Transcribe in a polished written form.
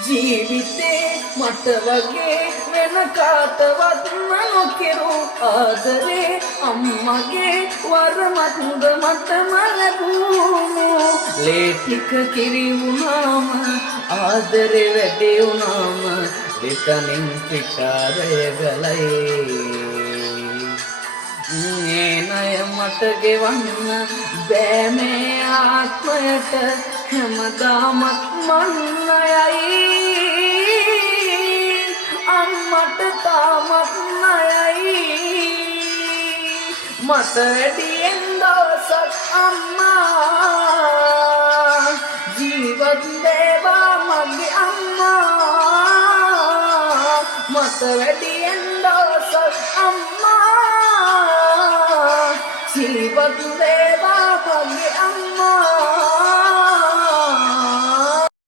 ජීවිතේ මට වගේ වෙන කාටවත් නොකිරු ආදරේ අම්මගේ වරමත්ද මටම ලැබුණු ලේ ටික කිරි වුණාම ආදරේ වැඩි වුණාම එතනින් පිටාරය ගලයි නය මට ගෙවන්න බෑ මේ ආත්මයට හැමදාමත් මන්නයයි අම්මට තාමත් නයයි මට වැඩියෙන් දවසක් අම්මා ජීවත් වේවා මගේ අම්මා මට වැඩියෙන් දවසක් අම්මා ජීවත් වේවා